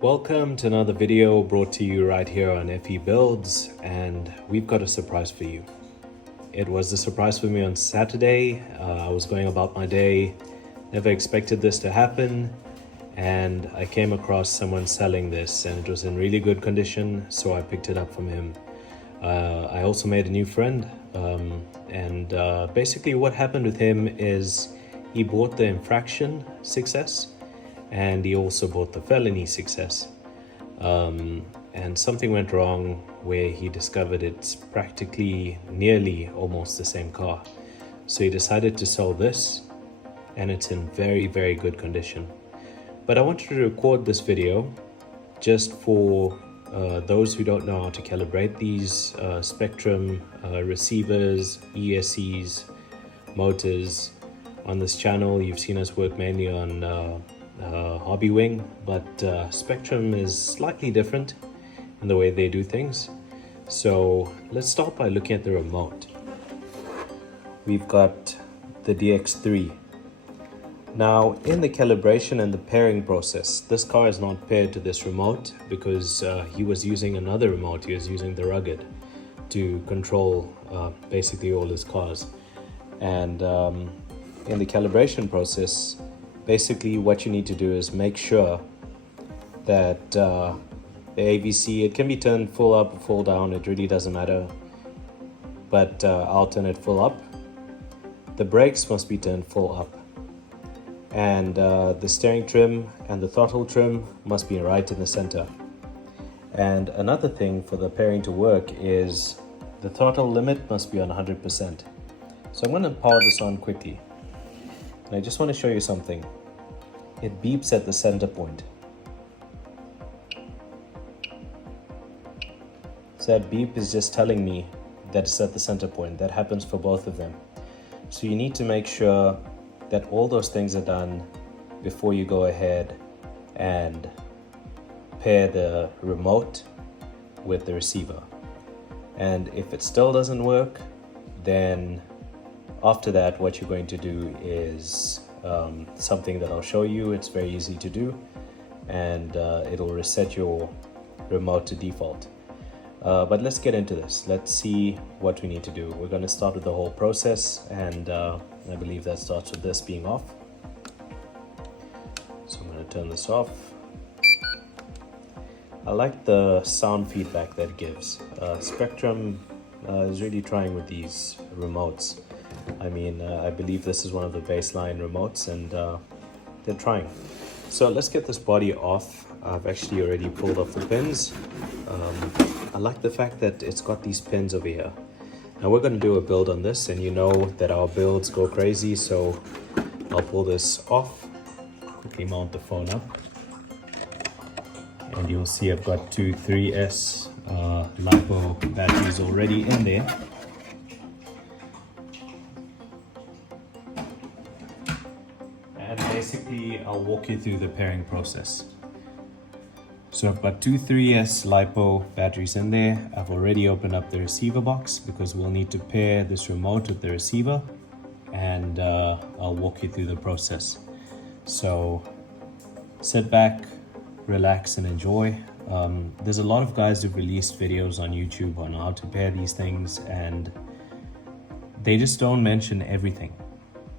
Welcome to another video brought to you right here on FE Builds, and we've got a surprise for you. It was a surprise for me on Saturday. I was going about my day, never expected this to happen, and I came across someone selling this and it was in really good condition, so I picked it up from him. I also made a new friend, and basically what happened with him is he bought the infraction success and he also bought the felony success, and something went wrong where he discovered it's practically nearly almost the same car. So he decided to sell this, and it's in very good condition. But I wanted to record this video just for those who don't know how to calibrate these Spectrum receivers, ESCs, motors. On this channel you've seen us work mainly on Hobbywing, but Spectrum is slightly different in the way they do things. So let's start by looking at the remote. We've got the DX3. Now in the calibration and the pairing process, this car is not paired to this remote because he was using another remote. He was using the Rugged to control basically all his cars. And in the calibration process, basically what you need to do is make sure that the AVC, it can be turned full up or full down, it really doesn't matter, but I'll turn it full up. The brakes must be turned full up, and the steering trim and the throttle trim must be right in the center. And another thing for the pairing to work is the throttle limit must be on 100%. So I'm going to power this on quickly. And I just want to show you something. It beeps at the center point. So that beep is just telling me that it's at the center point. That happens for both of them. So you need to make sure that all those things are done before you go ahead and pair the remote with the receiver. And if it still doesn't work, then after that, what you're going to do is something that I'll show you. It's very easy to do, and it'll reset your remote to default. But let's get into this. Let's see what we need to do. We're going to start with the whole process, and I believe that starts with this being off. So I'm going to turn this off. I like the sound feedback that it gives. Spectrum is really trying with these remotes. I mean, I believe this is one of the baseline remotes, and they're trying. So let's get this body off. I've actually already pulled off the pins. I like the fact that it's got these pins over here. Now we're going to do a build on this, and you know that our builds go crazy, so I'll pull this off, quickly mount the phone up, and you'll see I've got two 3S LiPo batteries already in there. And basically I'll walk you through the pairing process. So I've got two 3S LiPo batteries in there. I've already opened up the receiver box because we'll need to pair this remote with the receiver, and I'll walk you through the process. So sit back, relax and enjoy. There's a lot of guys who've released videos on YouTube on how to pair these things, and they just don't mention everything.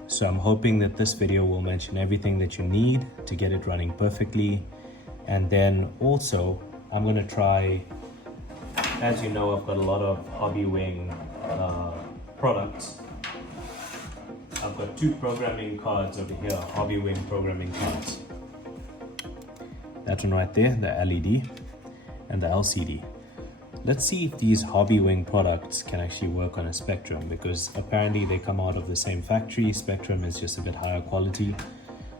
So I'm hoping that this video will mention everything that you need to get it running perfectly. And then also I'm going to try, as you know, I've got a lot of Hobbywing products. I've got two programming cards over here, Hobbywing programming cards. That one right there, the LED and the LCD. Let's see if these Hobbywing products can actually work on a Spectrum, because apparently they come out of the same factory. Spectrum is just a bit higher quality,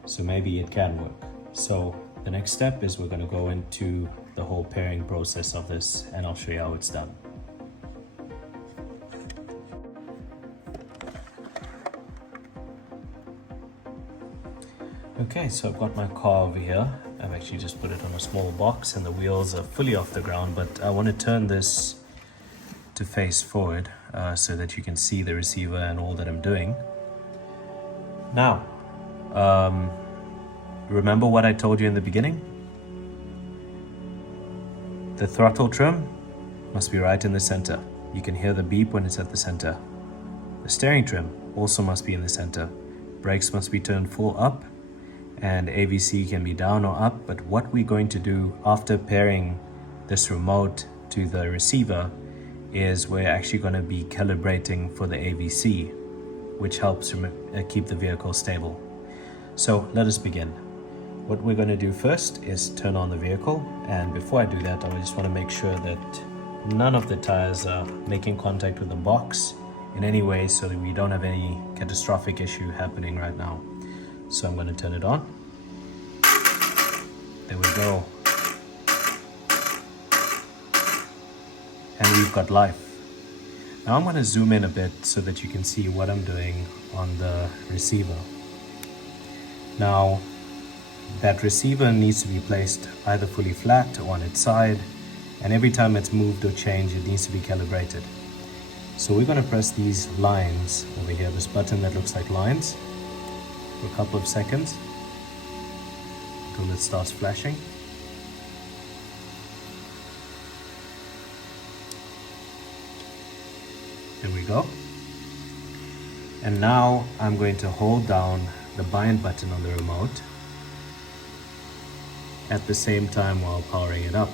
so maybe it can work. So the next step is we're going to go into the whole pairing process of this, and I'll show you how it's done. Okay, so I've got my car over here. I've actually just put it on a small box and the wheels are fully off the ground, but I want to turn this to face forward so that you can see the receiver and all that I'm doing. Now, remember what I told you in the beginning? The throttle trim must be right in the center. You can hear the beep when it's at the center. The steering trim also must be in the center. Brakes must be turned full up, and AVC can be down or up. But what we're going to do after pairing this remote to the receiver is we're actually going to be calibrating for the AVC, which helps keep the vehicle stable. So let us begin. What we're going to do first is turn on the vehicle, and before I do that, I just want to make sure that none of the tires are making contact with the box in any way, so that we don't have any catastrophic issue happening right now. So I'm going to turn it on. There we go. And we've got life. Now I'm going to zoom in a bit so that you can see what I'm doing on the receiver. Now that receiver needs to be placed either fully flat or on its side, and every time it's moved or changed, it needs to be calibrated. So we're going to press these lines over here, this button that looks like lines, for a couple of seconds until it starts flashing. There we go. And now I'm going to hold down the bind button on the remote at the same time while powering it up.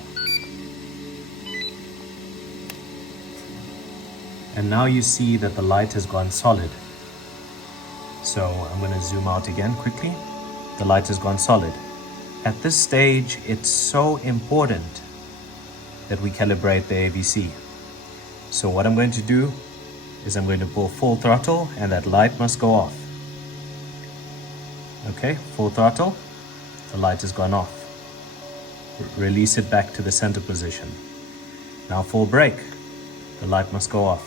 And now you see that the light has gone solid. So I'm going to zoom out again quickly. The light has gone solid. At this stage, it's so important that we calibrate the AVC. So what I'm going to do is I'm going to pull full throttle, and that light must go off. Okay, full throttle, the light has gone off. Release it back to the center position. Now full brake, the light must go off.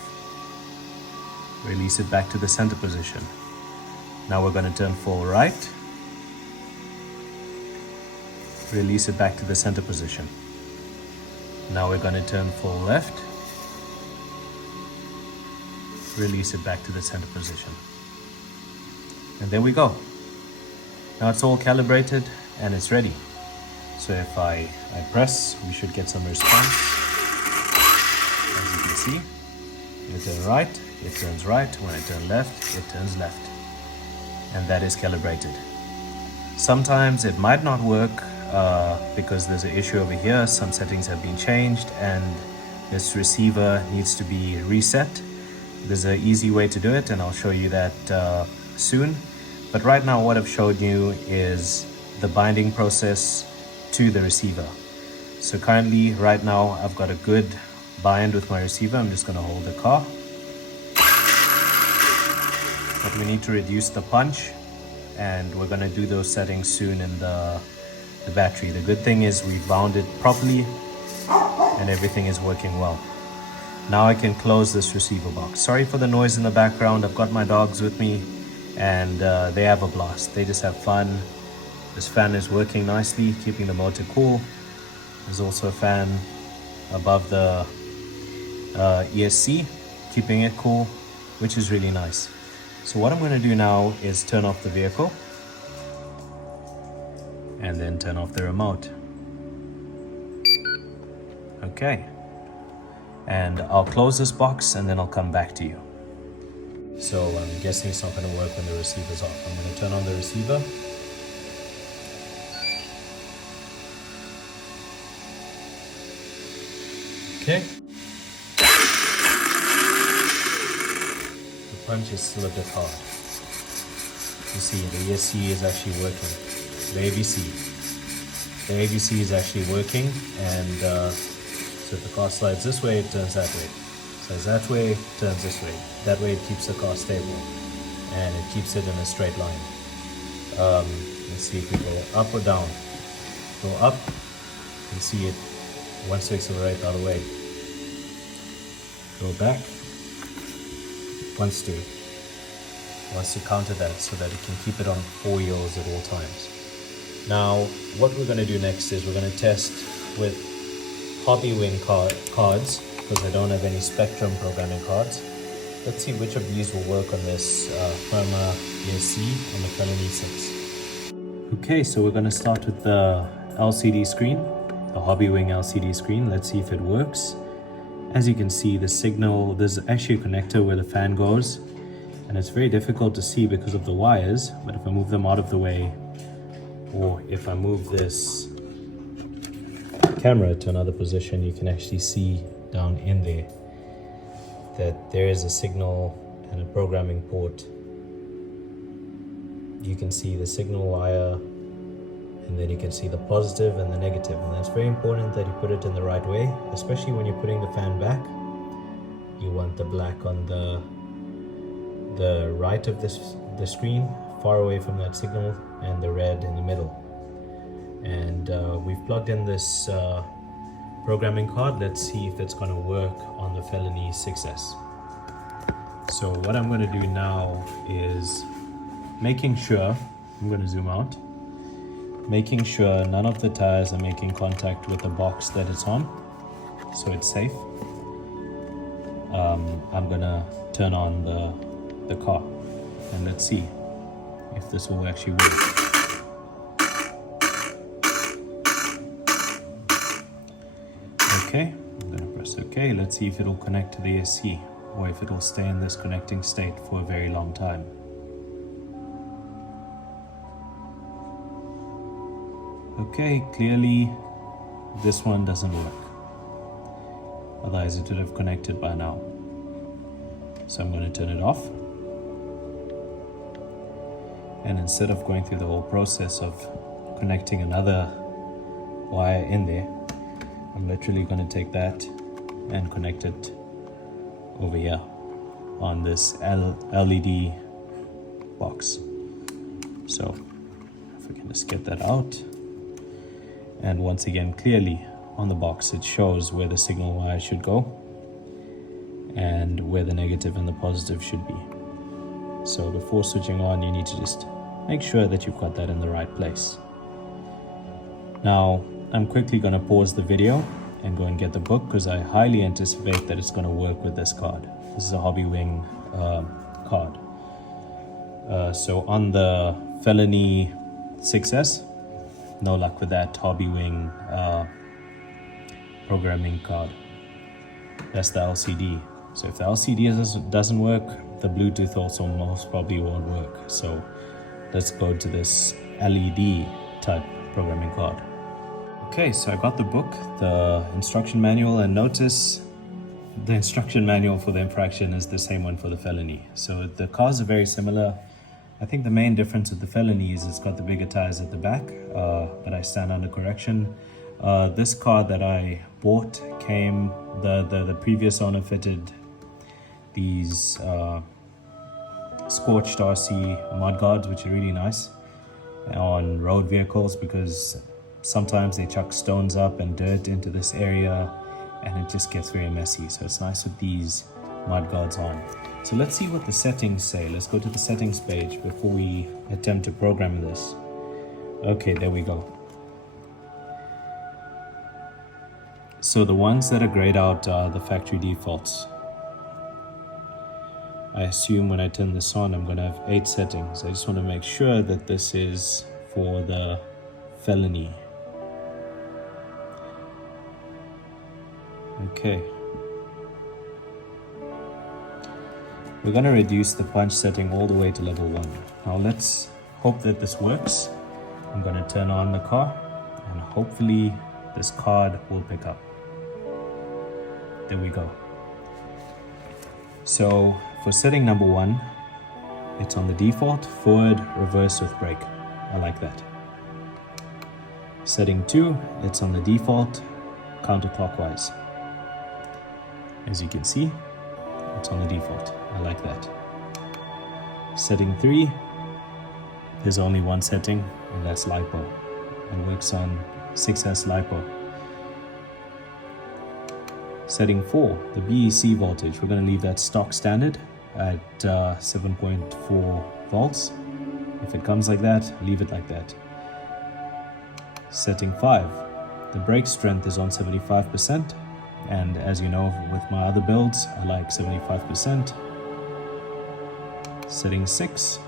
Release it back to the center position. Now we're going to turn full right. Release it back to the center position. Now we're going to turn full left. Release it back to the center position. And there we go. Now it's all calibrated and it's ready. So if I press, we should get some response. As you can see, when I turn right, it turns right. When I turn left, it turns left. And that is calibrated. Sometimes it might not work because there's an issue over here. Some settings have been changed and this receiver needs to be reset. There's an easy way to do it, and I'll show you that soon. But right now what I've showed you is the binding process to the receiver. So currently, right now, I've got a good bind with my receiver. I'm just going to hold the car. But we need to reduce the punch, and we're going to do those settings soon in the battery. The good thing is we bound it properly and everything is working well. Now I can close this receiver box. Sorry for the noise in the background. I've got my dogs with me and they have a blast. They just have fun. This fan is working nicely, keeping the motor cool. There's also a fan above the ESC, keeping it cool, which is really nice. So what I'm going to do now is turn off the vehicle and then turn off the remote. Okay. And I'll close this box and then I'll come back to you. So I'm guessing it's not going to work when the receiver's off. I'm going to turn on the receiver. Okay. The punch is still a bit hard. You see, the ESC is actually working. The AVC is actually working, and so if the car slides this way, it turns that way. Slides that way, turns this way. That way it keeps the car stable and it keeps it in a straight line. Let's see if we go up or down. Go up, you can see it wants to accelerate the other way. Go back, wants to counter that so that it can keep it on 4 wheels at all times. Now, what we're going to do next is we're going to test with Hobbywing cards, because I don't have any Spectrum programming cards. Let's see which of these will work on this Arma ESC on the Felony 6. Okay, so we're going to start with the LCD screen. the Hobbywing LCD screen. Let's see if it works. As you can see, the signal, there's actually a connector where the fan goes, and it's very difficult to see because of the wires, but if I move them out of the way, or if I move this camera to another position, you can actually see down in there that there is a signal and a programming port. You can see the signal wire, and then you can see the positive and the negative, and that's very important that you put it in the right way, especially when you're putting the fan back. You want the black on the right of the screen, far away from that signal, and the red in the middle. And we've plugged in this programming card. Let's see if it's going to work on the Felony 6S. So what I'm going to do now is making sure, I'm going to zoom out, making sure none of the tires are making contact with the box that it's on, so it's safe. I'm going to turn on the car, and let's see if this will actually work. Okay, I'm going to press OK. Let's see if it'll connect to the ESC, or if it'll stay in this connecting state for a very long time. Okay, clearly this one doesn't work. Otherwise it would have connected by now. So I'm going to turn it off. And instead of going through the whole process of connecting another wire in there, I'm literally going to take that and connect it over here on this LED box. So if we can just get that out. And once again, clearly on the box it shows where the signal wire should go and where the negative and the positive should be. So before switching on, you need to just make sure that you've got that in the right place. Now I'm quickly going to pause the video and go and get the book, because I highly anticipate that it's going to work with this card. This is a Hobbywing card. So on the Felony 6S, no luck with that Hobbywing programming card. That's the LCD. So if the LCD doesn't work, the Bluetooth also most probably won't work. So let's go to this LED type programming card. Okay, so I got the book, the instruction manual, and notice the instruction manual for the infraction is the same one for the Felony. So the cars are very similar. I think the main difference with the Felony is it's got the bigger tires at the back, but I stand under correction. This car that I bought came, the previous owner fitted these scorched RC mud guards, which are really nice on road vehicles, because sometimes they chuck stones up and dirt into this area and it just gets very messy. So it's nice with these mud guards on. So let's see what the settings say. Let's go to the settings page before we attempt to program this. Okay, there we go. So the ones that are grayed out are the factory defaults. I assume when I turn this on, I'm going to have 8 settings. I just want to make sure that this is for the Felony. Okay. We're going to reduce the punch setting all the way to level 1. Now let's hope that this works. I'm going to turn on the car, and hopefully this card will pick up. There we go. So for setting number 1, it's on the default, forward, reverse with brake. I like that. Setting 2, it's on the default, counterclockwise. As you can see, it's on the default. I like that. Setting 3, there's only one setting, and that's LiPo. It works on 6S LiPo. Setting 4, the BEC voltage. We're going to leave that stock standard at 7.4 volts. If it comes like that, leave it like that. Setting 5, the brake strength is on 75%. And as you know, with my other builds, I like 75%. Setting 6,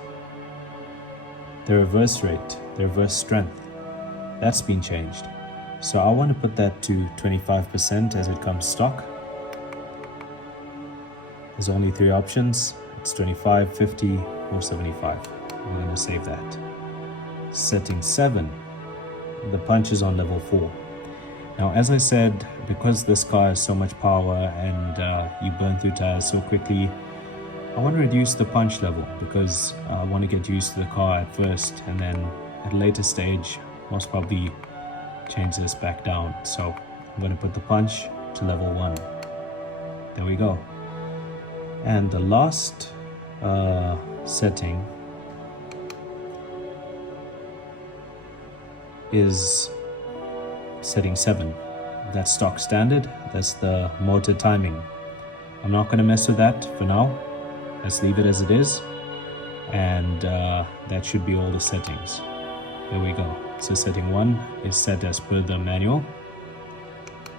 the reverse rate, the reverse strength, that's been changed. So I want to put that to 25% as it comes stock. There's only 3 options. It's 25, 50, or 75. I'm going to save that. Setting 7. The punch is on level 4. Now, as I said, because this car has so much power and you burn through tires so quickly, I want to reduce the punch level because I want to get used to the car at first, and then at a later stage, most probably change this back down. So I'm going to put the punch to level 1. There we go. And the last setting is setting 7. That's stock standard. That's the motor timing. I'm not going to mess with that for now. Let's leave it as it is, and that should be all the settings. There we go. So setting 1 is set as per the manual.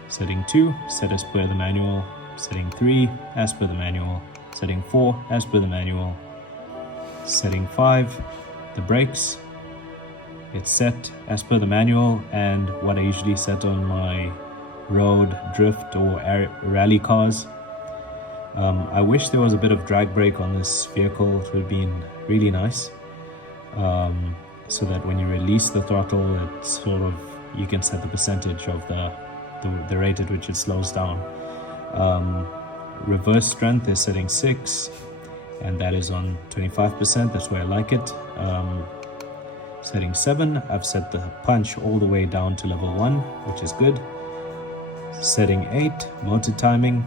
Setting 2 set as per the manual. Setting 3 as per the manual. Setting 4 as per the manual. Setting 5, the brakes, it's set as per the manual and what I usually set on my road, drift or rally cars. I wish there was a bit of drag brake on this vehicle. It would have been really nice, so that when you release the throttle, it's sort of, you can set the percentage of the rate at which it slows down. Reverse strength is setting 6, and that is on 25%. That's where I like it. Setting 7, I've set the punch all the way down to level 1, which is good. Setting 8, motor timing,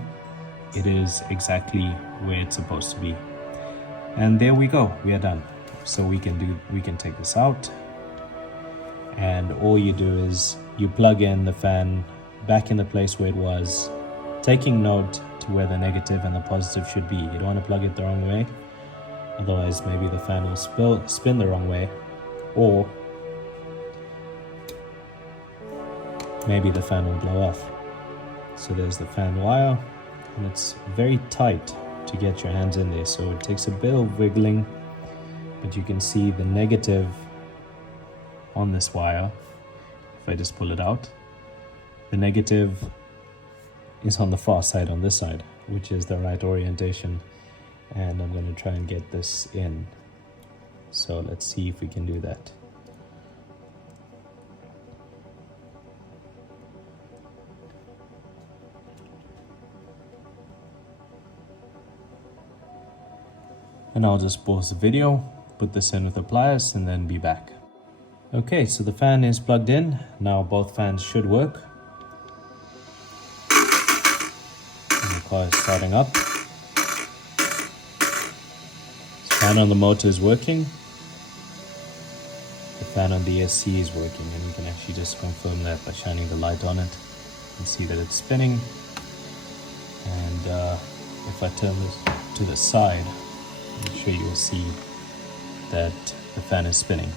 it is exactly where it's supposed to be. And there we go, we are done. So we can take this out, and all you do is you plug in the fan back in the place where it was, taking note to where the negative and the positive should be. You don't want to plug it the wrong way, otherwise maybe the fan will spin the wrong way, or maybe the fan will blow off. So there's the fan wire, and it's very tight to get your hands in there, so it takes a bit of wiggling, but you can see the negative on this wire. If I just pull it out, the negative is on the far side, on this side, which is the right orientation, and I'm going to try and get this in. So let's see if we can do that. And I'll just pause the video, put this in with the pliers, and then be back. Okay, so the fan is plugged in. Now both fans should work. And the car is starting up. The fan on the motor is working. The fan on the ESC is working, and you can actually just confirm that by shining the light on it and see that it's spinning. And if I turn this to the side, I'm sure you'll see that the fan is spinning.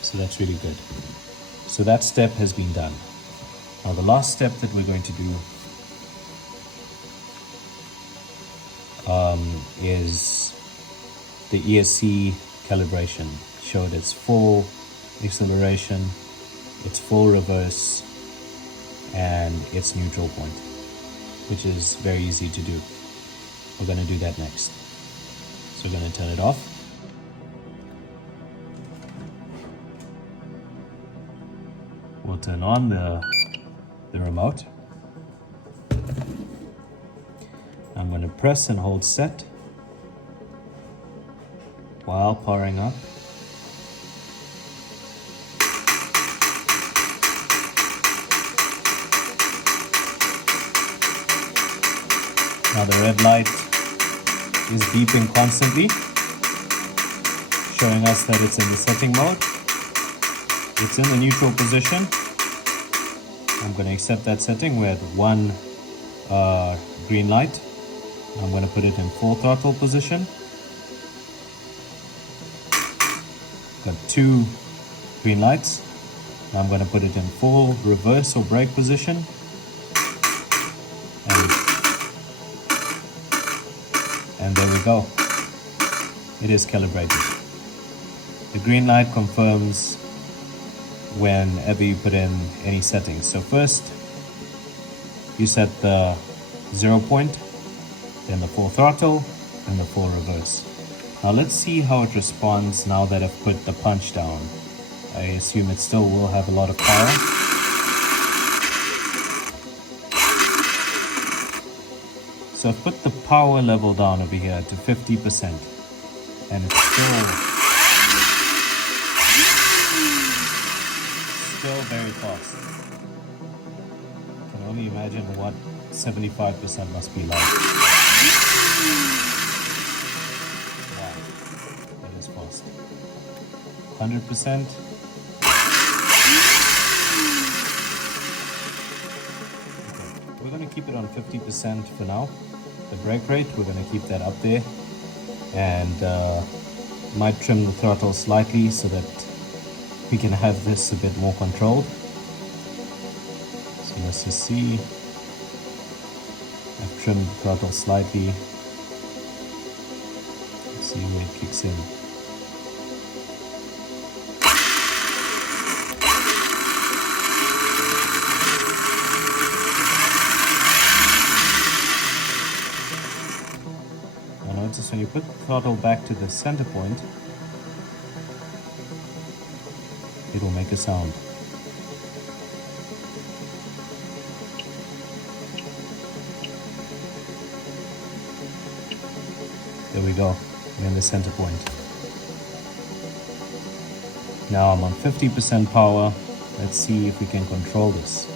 So that's really good. So that step has been done. Now the last step that we're going to do is the ESC calibration. Showed its full acceleration, its full reverse, and its neutral point, which is very easy to do. We're going to do that next. So we're going to turn it off. We'll turn on the remote. I'm going to press and hold set while powering up. Now the red light is beeping constantly, showing us that it's in the setting mode. It's in the neutral position. I'm going to accept that setting. We're at 1 green light. I'm going to put it in full throttle position. Got 2 green lights. Now I'm going to put it in full reverse or brake position. And there we go. It is calibrated. The green light confirms whenever you put in any settings. So first you set the 0 point, then the full throttle, and the full reverse. Now let's see how it responds now that I've put the punch down. I assume it still will have a lot of power. So I've put the power level down over here to 50%, and it's still very fast. I can only imagine what 75% must be like. Wow, that is fast. 100%. Okay, we're going to keep it on 50% for now. The brake rate, we're going to keep that up there, and might trim the throttle slightly so that we can have this a bit more controlled. So let's just see. I've trimmed the throttle slightly. Let's see where it kicks in. Now notice when you put the throttle back to the center point, it will make a sound. There we go, we're in the center point. Now I'm on 50% power. Let's see if we can control this.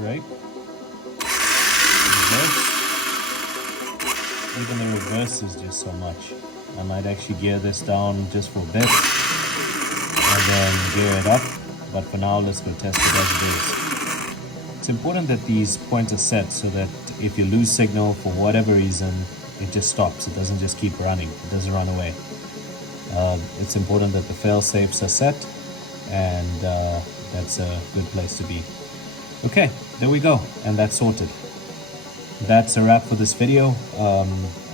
Right? Even the reverse is just so much. I might actually gear this down just for a bit and then gear it up, but for now let's go test it as it is. It's important that these points are set so that if you lose signal for whatever reason, it just stops. It doesn't just keep running, it doesn't run away. It's important that the fail safes are set, and that's a good place to be. Okay, there we go, and that's sorted. That's a wrap for this video.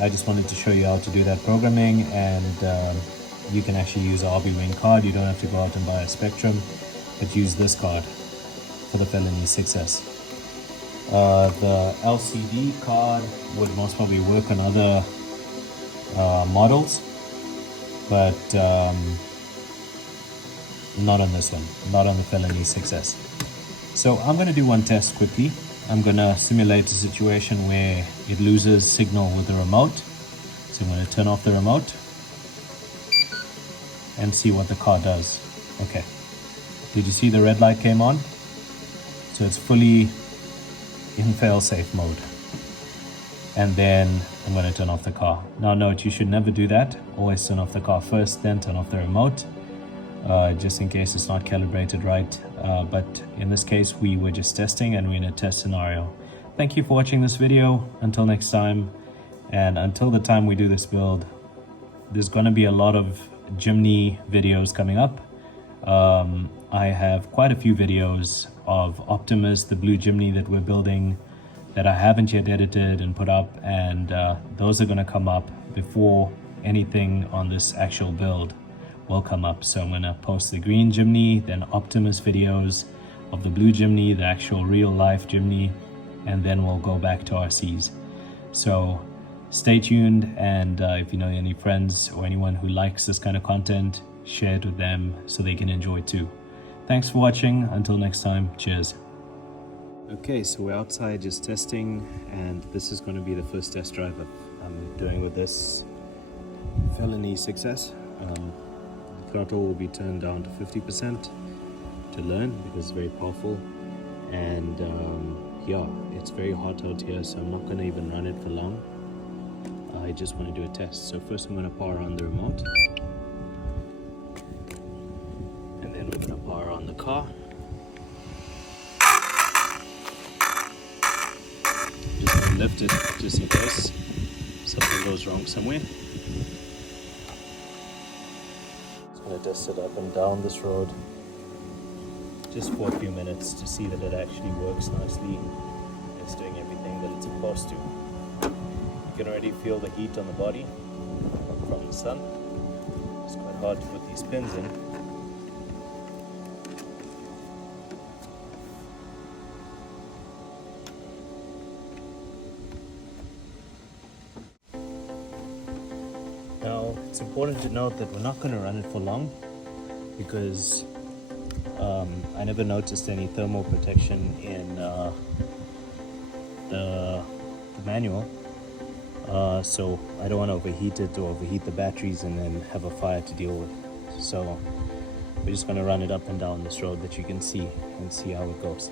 I just wanted to show you how to do that programming, and you can actually use a Hobbywing card. You don't have to go out and buy a Spectrum, but use this card for the Felony 6S. The LCD card would most probably work on other models, but not on this one, not on the Felony 6S. So I'm going to do one test quickly. I'm going to simulate a situation where it loses signal with the remote. So I'm going to turn off the remote and see what the car does. Okay. Did you see the red light came on? So it's fully in fail-safe mode. And then I'm going to turn off the car. Now note, you should never do that. Always turn off the car first, then turn off the remote. Just in case it's not calibrated right. But in this case, we were just testing and we're in a test scenario. Thank you for watching this video. Until next time, and until the time we do this build, there's going to be a lot of Jimny videos coming up. I have quite a few videos of Optimus, the blue Jimny that we're building, that I haven't yet edited and put up, and those are going to come up before anything on this actual build will come up. So I'm going to post the green Jimny, then Optimus videos of the blue Jimny, the actual real life Jimny, and then we'll go back to RCs. So stay tuned, and if you know any friends or anyone who likes this kind of content, share it with them so they can enjoy it too. Thanks for watching. Until next time, cheers. Okay, so we're outside just testing, and this is going to be the first test drive I'm doing with this Felony 6S. Throttle will be turned down to 50% to learn because it's very powerful, and yeah, it's very hot out here, so I'm not going to even run it for long. I just want to do a test. So first I'm going to power on the remote, and then we're going to power on the car. Just going to lift it just in case something goes wrong somewhere. I'm going to test it up and down this road just for a few minutes to see that it actually works nicely. It's doing everything. everything that it's supposed to. You can already feel the heat on the body from the sun. It's quite hard to put these pins in. Now, it's important to note that we're not going to run it for long because I never noticed any thermal protection in the manual. So I don't want to overheat it or overheat the batteries and then have a fire to deal with. So we're just going to run it up and down this road that you can see and see how it goes.